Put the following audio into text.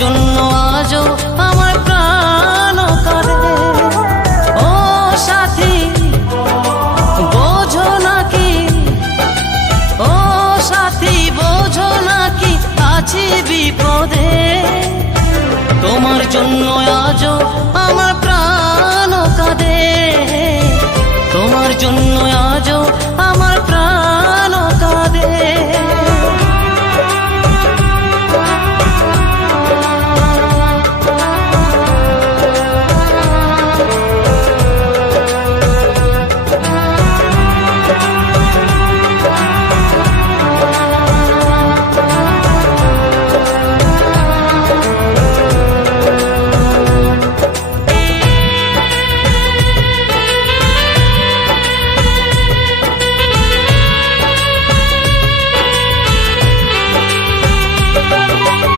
জন্য আজও আমার প্রাণ কাঁদে। ও সাথী বোঝো নাকি, ও সাথী বোঝো নাকি আছি বিপদে। তোমার জন্য আজও আমার প্রাণ কাঁদে, তোমার জন্য আজও আমার প্রাণ